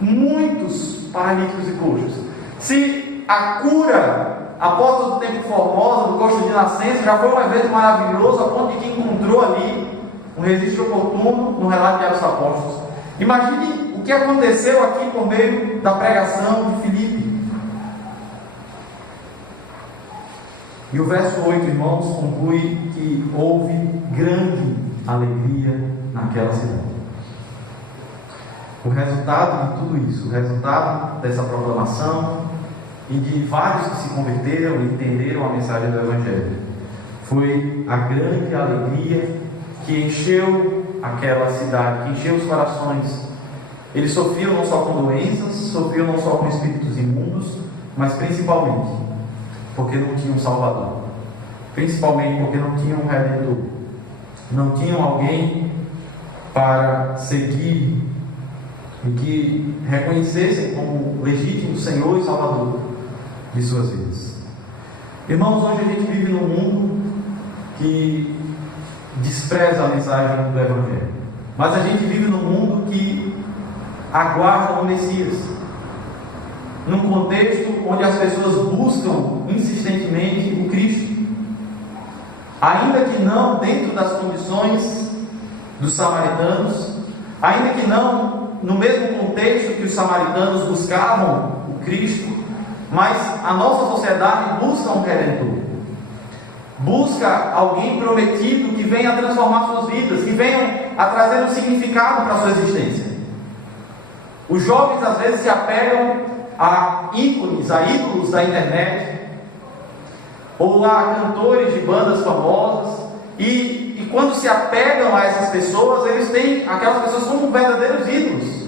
Muitos paralíticos e coxos. Se a cura a porta do Templo Formosa, do coxo de nascença, já foi um evento maravilhoso, a ponto de que encontrou ali um registro oportuno no relato de Atos dos Apóstolos. Imagine o que aconteceu aqui por meio da pregação de Filipe. E o verso 8, irmãos, conclui que houve grande alegria naquela cidade. O resultado de tudo isso, o resultado dessa proclamação e de vários que se converteram e entenderam a mensagem do Evangelho, foi a grande alegria que encheu aquela cidade, que encheu os corações. Eles sofriam não só com doenças, sofriam não só com espíritos imundos, mas principalmente porque não tinham um Salvador, principalmente porque não tinham um Redentor, não tinham alguém para seguir e que reconhecessem como legítimo Senhor e Salvador de suas vidas. Irmãos, hoje a gente vive num mundo que despreza a mensagem do Evangelho, mas a gente vive num mundo que aguarda o Messias, num contexto onde as pessoas buscam insistentemente o Cristo, ainda que não dentro das condições dos samaritanos, ainda que não no mesmo contexto que os samaritanos buscavam o Cristo, mas a nossa sociedade busca um Redentor, busca alguém prometido que venha a transformar suas vidas, que venha a trazer um significado para a sua existência. Os jovens às vezes se apegam a ícones, a ídolos da internet, ou a cantores de bandas famosas, e quando se apegam a essas pessoas, eles têm aquelas pessoas como verdadeiros ídolos.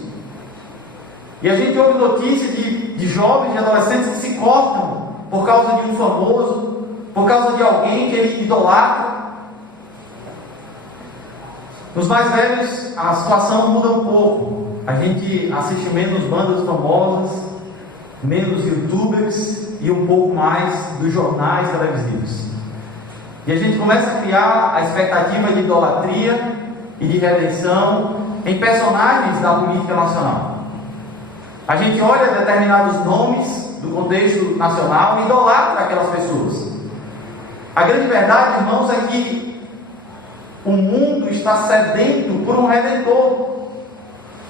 E a gente ouve notícia de jovens, de adolescentes que se cortam por causa de um famoso, por causa de alguém que ele idolatra. Nos mais velhos, a situação muda um pouco. A gente assiste menos bandas famosas, menos youtubers e um pouco mais dos jornais televisivos. E a gente começa a criar a expectativa de idolatria e de redenção em personagens da política nacional. A gente olha determinados nomes do contexto nacional e idolatra aquelas pessoas. A grande verdade, irmãos, é que o mundo está sedento por um Redentor.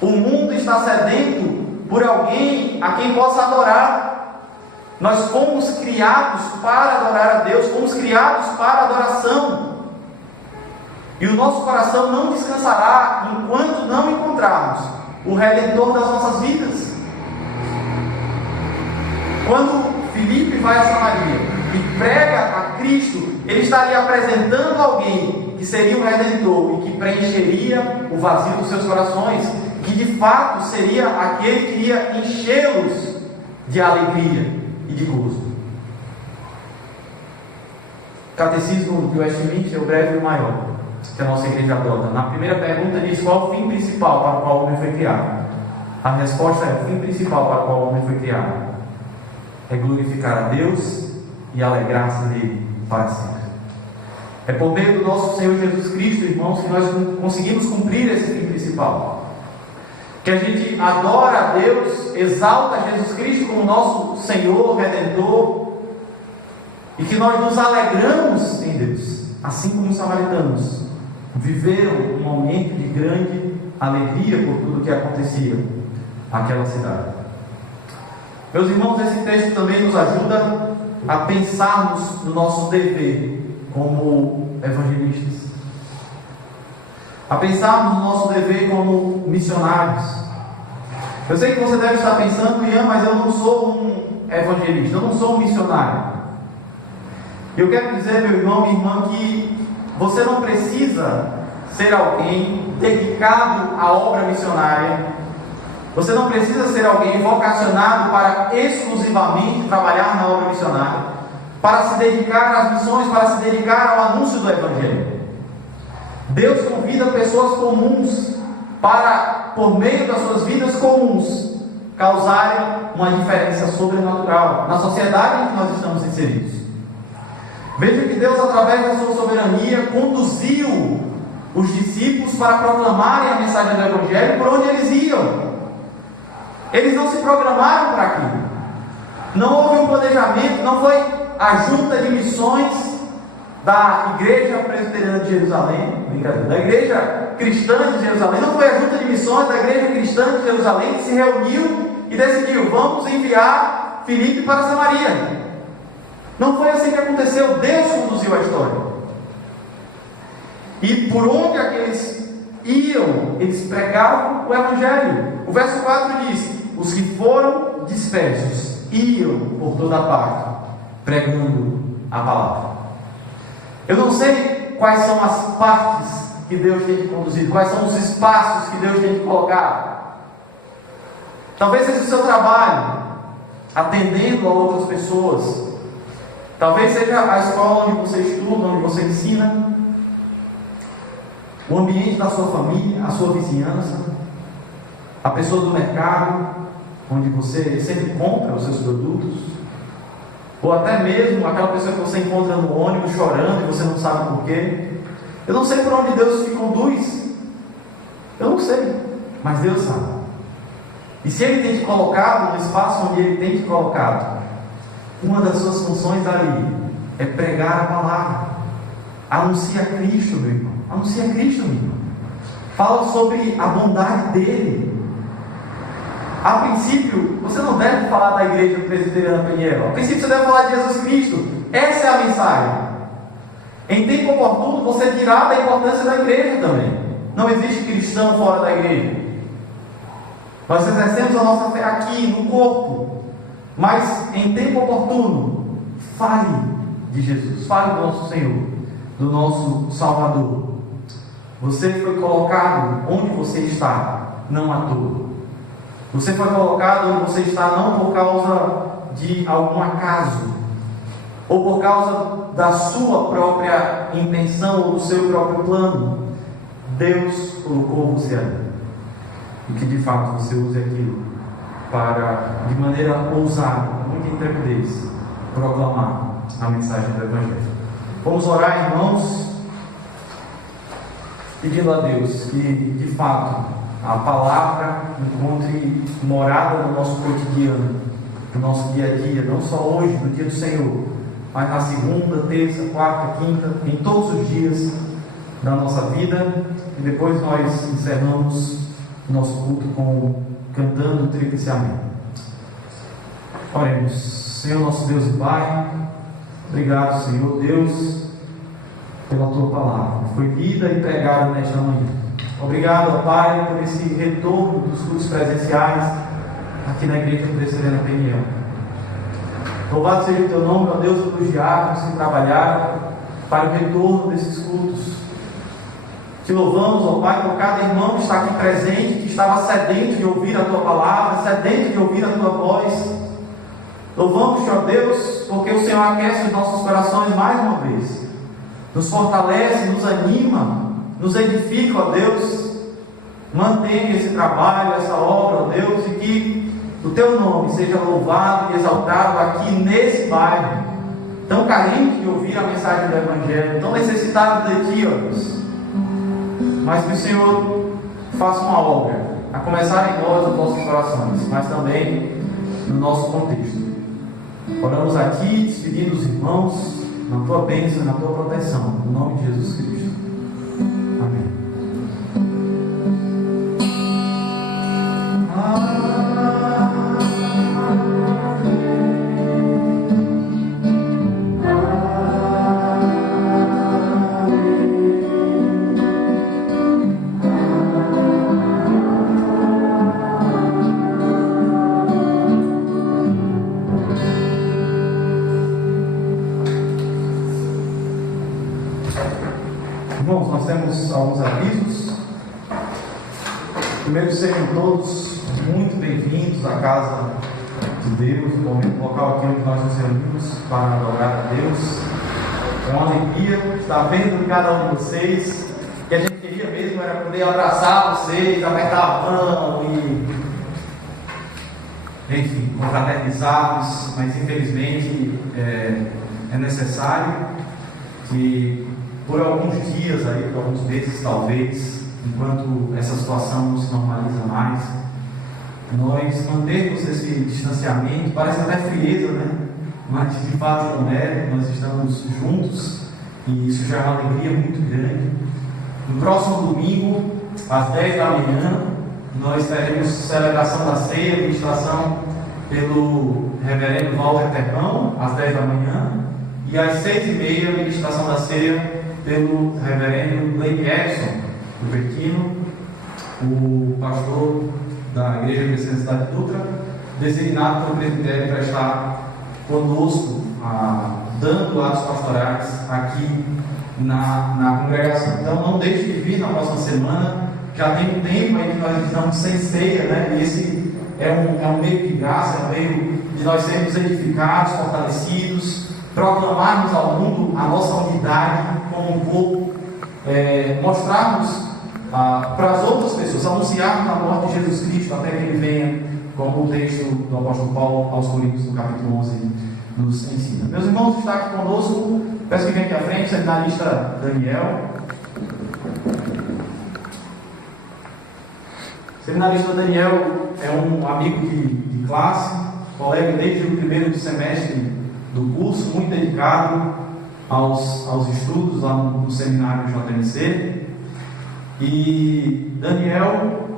O mundo está sedento por alguém a quem possa adorar. Nós fomos criados para adorar a Deus, fomos criados para adoração. E o nosso coração não descansará enquanto não encontrarmos o Redentor das nossas vidas. Quando Filipe vai a Samaria e prega a Cristo, ele estaria apresentando alguém que seria o Redentor e que preencheria o vazio dos seus corações, que de fato seria aquele que iria enchê-los de alegria e de gozo. Catecismo de Westminster, o breve e o maior, que a nossa igreja adota. Na primeira pergunta diz: qual é o fim principal para o qual o homem foi criado? A resposta é: o fim principal para o qual o homem foi criado é glorificar a Deus e alegrar-se nele para sempre. É por meio do nosso Senhor Jesus Cristo, irmãos, que nós conseguimos cumprir esse fim principal. Que a gente adora a Deus, exalta Jesus Cristo como nosso Senhor, Redentor, e que nós nos alegramos em Deus, assim como os samaritanos viveram um momento de grande alegria por tudo que acontecia naquela cidade. Meus irmãos, esse texto também nos ajuda a pensarmos no nosso dever como evangelistas, a pensarmos no nosso dever como missionários. Eu sei que você deve estar pensando: Ian, mas eu não sou um evangelista, eu não sou um missionário. Eu quero dizer, meu irmão, minha irmã, que você não precisa ser alguém dedicado à obra missionária. Você não precisa ser alguém vocacionado para exclusivamente trabalhar na obra missionária, para se dedicar às missões, para se dedicar ao anúncio do Evangelho. Deus convida pessoas comuns para, por meio das suas vidas comuns, causarem uma diferença sobrenatural na sociedade em que nós estamos inseridos. Veja que Deus, através da sua soberania, conduziu os discípulos para proclamarem a mensagem do Evangelho por onde eles iam. Eles não se programaram para aquilo. Não houve um planejamento, não foi a junta de missões da Igreja Presbiteriana de Jerusalém, da Igreja Cristã de Jerusalém, não foi a junta de missões da Igreja Cristã de Jerusalém que se reuniu e decidiu: vamos enviar Filipe para Samaria. Não foi assim que aconteceu. Deus conduziu a história. E por onde aqueles iam, eles pregavam o Evangelho. O verso 4 diz: os que foram dispersos iam por toda parte, pregando a palavra. Eu não sei quais são as partes que Deus tem que conduzir, quais são os espaços que Deus tem que colocar. Talvez seja o seu trabalho, atendendo a outras pessoas. Talvez seja a escola onde você estuda, onde você ensina, o ambiente da sua família, a sua vizinhança, a pessoa do mercado, onde você sempre compra os seus produtos, ou até mesmo aquela pessoa que você encontra no ônibus chorando e você não sabe porquê. Eu não sei por onde Deus te conduz, eu não sei, mas Deus sabe. E se Ele tem te colocado no espaço onde Ele tem te colocado, uma das suas funções ali é pregar a palavra. Anuncia Cristo, meu irmão. Anuncia Cristo, meu irmão. Fala sobre a bondade dEle. A princípio, você não deve falar da Igreja Presbiteriana Pinheiro. A princípio, você deve falar de Jesus Cristo. Essa é a mensagem. Em tempo oportuno, você dirá da importância da igreja também. Não existe cristão fora da igreja. Nós exercemos a nossa fé aqui, no corpo. Mas, em tempo oportuno, fale de Jesus. Fale do nosso Senhor, do nosso Salvador. Você foi colocado onde você está, não à toa. Você foi colocado onde você está não por causa de algum acaso, ou por causa da sua própria intenção, ou do seu próprio plano. Deus colocou você ali. E que de fato você use aquilo para, de maneira ousada, com muita intrepidez, proclamar a mensagem do Evangelho. Vamos orar, irmãos, pedindo a Deus que, de fato, a palavra encontre morada no nosso cotidiano, no nosso dia a dia, não só hoje, no dia do Senhor, mas na segunda, terça, quarta, quinta, em todos os dias da nossa vida. E depois nós encerramos o nosso culto cantando o Tríplice Amém. Oremos. Senhor nosso Deus e Pai, obrigado, Senhor Deus, pela Tua palavra, que foi lida e pregada nesta manhã. Obrigado, ó Pai, por esse retorno dos cultos presenciais aqui na Igreja Presbiteriana Peniel. Louvado seja o Teu nome, ó Deus, pelos diáconos que trabalharam para o retorno desses cultos. Te louvamos, ó Pai, por cada irmão que está aqui presente, que estava sedento de ouvir a Tua palavra, sedento de ouvir a Tua voz. Louvamos-te, ó Deus, porque o Senhor aquece os nossos corações mais uma vez. Nos fortalece, nos anima, nos edifica, ó Deus. Mantenha esse trabalho, essa obra, ó Deus, e que o Teu nome seja louvado e exaltado aqui nesse bairro, tão carente de ouvir a mensagem do Evangelho, tão necessitado de Ti, ó Deus. Mas que o Senhor faça uma obra, a começar em nós, nos nossos corações, mas também no nosso contexto. Oramos a Ti, despedindo os irmãos, na Tua bênção e na Tua proteção, no nome de Jesus Cristo. Amém. Irmãos, nós temos alguns avisos. Primeiro, sejam todos muito bem-vindos à casa de Deus, no local aqui onde nós nos reunimos para adorar a Deus. É uma alegria estar vendo cada um de vocês. O que a gente queria mesmo era poder abraçar vocês, apertar a mão enfim, confraternizarmos, mas infelizmente é necessário que por alguns dias, aí, por alguns meses talvez, enquanto essa situação não se normaliza mais, nós mantermos esse distanciamento. Parece até frieza, né? Mas de fato não é. Nós estamos juntos e isso já é uma alegria muito grande. No próximo domingo, às 10 da manhã, nós teremos celebração da ceia, ministração pelo reverendo Walter Terrão, às 10 da manhã, e às 6h30, ministração da ceia pelo reverendo Leite Edson, do Pequino, o pastor da Igreja Presbiteriana Cidade Dutra, designado pelo presbitério para estar conosco, dando atos pastorais aqui na congregação. Então não deixe de vir na próxima semana. Já tem um tempo aí que nós estamos sem ceia, né? E esse é um meio de graça, é um meio de nós sermos edificados, fortalecidos, proclamarmos ao mundo a nossa unidade como um povo, mostrarmos para as outras pessoas, anunciarmos a morte de Jesus Cristo até que Ele venha, como o texto do apóstolo Paulo aos Coríntios, no capítulo 11, nos ensina. Meus irmãos, está aqui conosco, peço que venha aqui à frente, o seminarista Daniel. O seminarista Daniel é um amigo de classe, colega desde o primeiro semestre do curso, muito dedicado aos estudos lá no seminário JMC. E Daniel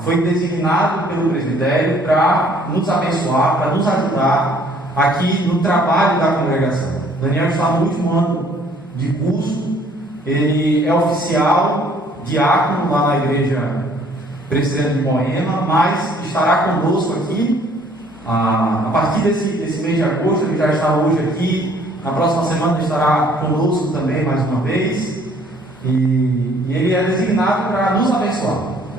foi designado pelo presbitério para nos abençoar, para nos ajudar aqui no trabalho da congregação. Daniel está no último ano de curso, ele é oficial, diácono lá na igreja presbiteriana de Moema, mas estará conosco aqui a partir desse mês de agosto. Ele já está hoje aqui, na próxima semana ele estará conosco também mais uma vez, e ele é designado para nos abençoar,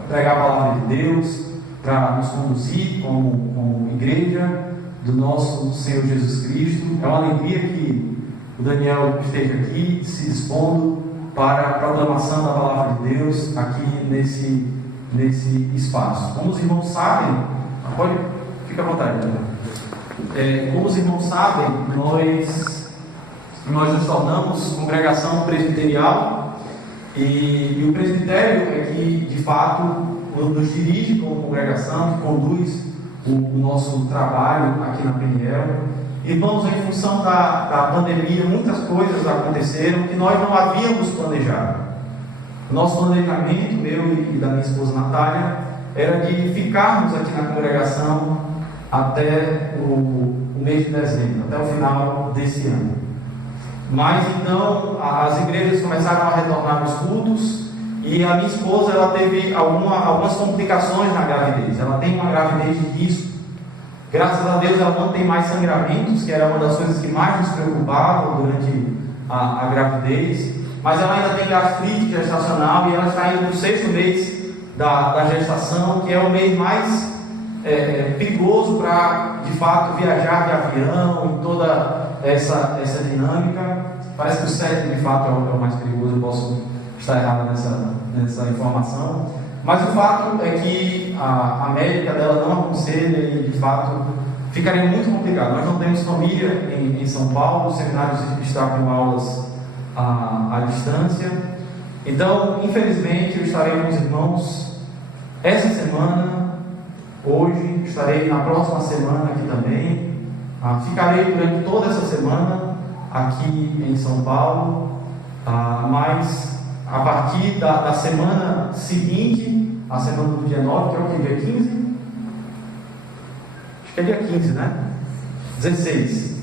para pregar a palavra de Deus, para nos conduzir como igreja do nosso Senhor Jesus Cristo. É uma alegria que o Daniel esteja aqui se dispondo para a proclamação da palavra de Deus aqui nesse espaço. Como os irmãos sabem, fica à vontade, Daniel. Como os irmãos sabem, nós nos tornamos congregação presbiterial, e o presbitério é que de fato nos dirige como congregação, que conduz o nosso trabalho aqui na PNL. Irmãos, em função da pandemia, muitas coisas aconteceram que nós não havíamos planejado. O nosso planejamento, meu e da minha esposa Natália, era de ficarmos aqui na congregação até o mês de dezembro, até o final desse ano. Mas então as igrejas começaram a retornar nos cultos, e a minha esposa ela teve algumas complicações na gravidez. Ela tem uma gravidez de risco. Graças a Deus ela não tem mais sangramentos, que era uma das coisas que mais nos preocupavam durante a gravidez. Mas ela ainda tem gastrite gestacional, e ela está indo no 6º mês da gestação, que é o mês mais perigoso para, de fato, viajar de avião, e toda essa dinâmica. Parece que o 7 de fato é o mais perigoso. Eu posso estar errado nessa informação, mas o fato é que a médica dela não aconselha, e de fato ficaria muito complicado. Nós não temos família em São Paulo, o seminário está com aulas à distância. Então, infelizmente, eu estarei com os irmãos essa semana, hoje, estarei na próxima semana aqui também. Ficarei durante toda essa semana aqui em São Paulo, mas a partir da semana seguinte, a semana do dia 9, que é o que? Dia 15? Acho que é dia 15, né? 16.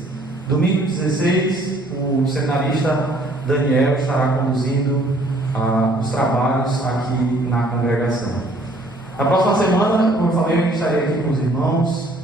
Domingo 16, o seminarista Daniel estará conduzindo os trabalhos aqui na congregação. Na próxima semana, como eu falei, eu estarei aqui com os irmãos,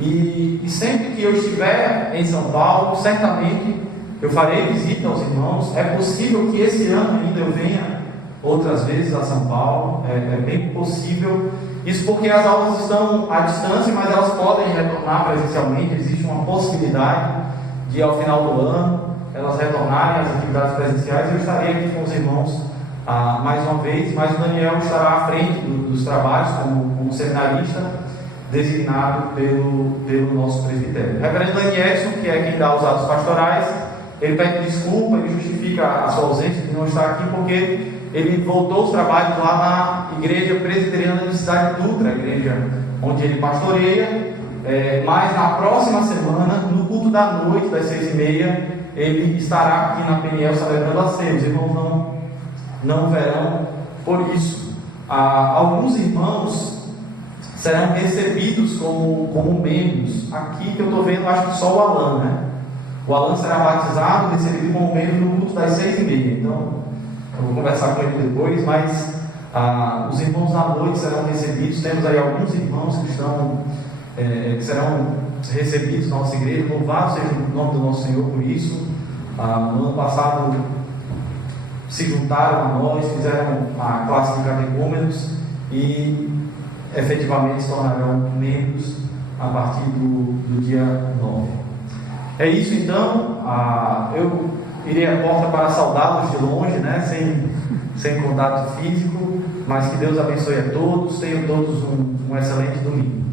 e sempre que eu estiver em São Paulo, certamente eu farei visita aos irmãos. É possível que esse ano ainda eu venha outras vezes a São Paulo, é bem possível. Isso porque as aulas estão à distância, mas elas podem retornar presencialmente. Existe uma possibilidade de, ao final do ano, elas retornarem às atividades presenciais. Eu estarei aqui com os irmãos mais uma vez, mas o Daniel estará à frente dos trabalhos como seminarista, designado pelo nosso presbitério. O reverendo Danielson, que é quem dá os atos pastorais, ele pede desculpa, ele justifica a sua ausência de não estar aqui, porque ele voltou os trabalhos lá na Igreja Presbiteriana de Cidade Dutra, a igreja onde ele pastoreia, mas na próxima semana, no culto da noite, das 6h30, ele estará aqui na Peniel celebrando a ceia. Os irmãos não verão por isso. Alguns irmãos serão recebidos como membros. Aqui que eu estou vendo, acho que só o Alan, né? O Alan será batizado, recebido como membro no culto das 6h30. Então, eu vou conversar com ele depois, mas os irmãos da noite serão recebidos. Temos aí alguns irmãos que serão recebidos na nossa igreja. Louvado seja o nome do nosso Senhor por isso. No ano passado se juntaram a nós, fizeram a classe de catecúmenos e efetivamente se tornarão membros a partir do dia 9. É isso então. Eu irei à porta para saudá-los de longe, né? sem contato físico, mas que Deus abençoe a todos. Tenham todos um excelente domingo.